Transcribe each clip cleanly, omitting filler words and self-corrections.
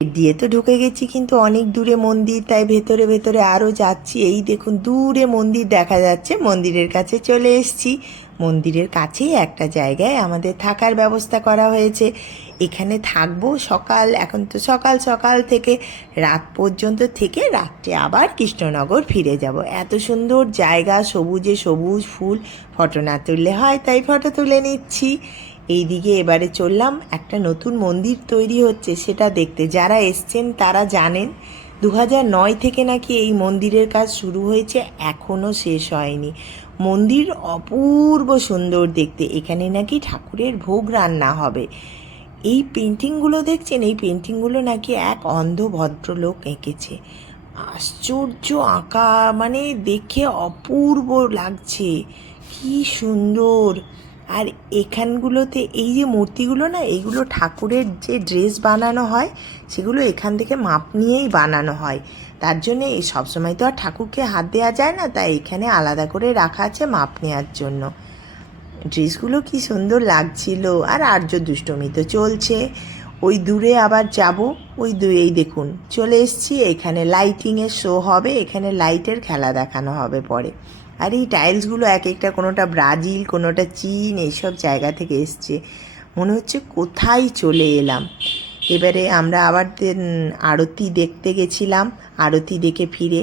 দিয়ে তো ঢুকে গেছি, কিন্তু অনেক দূরে মন্দির, তাই ভেতরে ভেতরে আরও যাচ্ছি। এই দেখুন দূরে মন্দির দেখা যাচ্ছে, মন্দিরের কাছে চলে এসেছি। মন্দিরের কাছেই একটা জায়গায় আমাদের থাকার ব্যবস্থা করা হয়েছে। এখানে থাকবো এখন তো সকাল সকাল থেকে রাত পর্যন্ত থেকে রাত্রে আবার কৃষ্ণনগর ফিরে যাব। এত সুন্দর জায়গা, সবুজে সবুজ ফুল, ফটো না তুললে হয়, তাই ফটো তুলে নিচ্ছি। এইদিকে এবারে চললাম, একটা নতুন মন্দির তৈরি হচ্ছে সেটা দেখতে। যারা এসছেন তারা জানেন 2009 থেকে নাকি এই মন্দিরের কাজ শুরু হয়েছে, এখনও শেষ হয়নি। মন্দির অপূর্ব সুন্দর দেখতে। এখানে নাকি ঠাকুরের ভোগ রান্না হবে। এই পেন্টিংগুলো দেখছেন, এই পেন্টিংগুলো নাকি এক অন্ধ ভদ্রলোক এঁকেছে। আশ্চর্য আঁকা, মানে দেখে অপূর্ব লাগছে, কি সুন্দর। আর এখানগুলোতে এই যে মূর্তিগুলো না, এইগুলো ঠাকুরের যে ড্রেস বানানো হয় সেগুলো এখান থেকে মাপ নিয়েই বানানো হয়। তার জন্যে এই সবসময় তো আর ঠাকুরকে হাত দেওয়া যায় না, তাই এখানে আলাদা করে রাখা আছে মাপ নেওয়ার জন্য। ড্রেসগুলো কি সুন্দর লাগছিল। আর আর্য দুষ্টমি তো চলছে। ওই দূরে আবার যাব, এই দেখুন চলে এসছি। এখানে লাইটিংয়ের শো হবে, এখানে লাইটের খেলা দেখানো হবে পরে। আর এই টাইলসগুলো এক একটা, কোনোটা ব্রাজিল, কোনোটা চীন, এইসব জায়গা থেকে এসছে। মনে হচ্ছে কোথায় চলে এলাম। এবারে আমরা আবার আরতি দেখতে গেছিলাম। আরতি দেখে ফিরে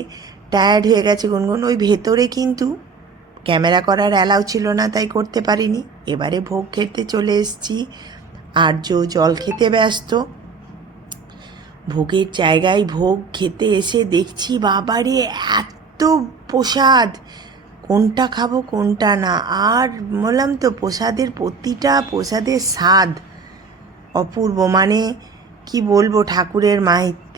টায়ার্ড হয়ে গেছে গুনগুন। ওই ভেতরে কিন্তু ক্যামেরা করার অ্যালাউ ছিল না, তাই করতে পারিনি। এবারে ভোগ খেতে চলে এসেছি। আর্য জল খেতে ব্যস্ত। ভোগের জায়গায় ভোগ খেতে এসে দেখছি বাবারে এত প্রসাদ, কোনটা খাবো কোনটা না। আর বললাম তো, প্রতিটা প্রসাদের স্বাদ অপূর্ব, মানে কি বলবো, ঠাকুরের মাহিত্য।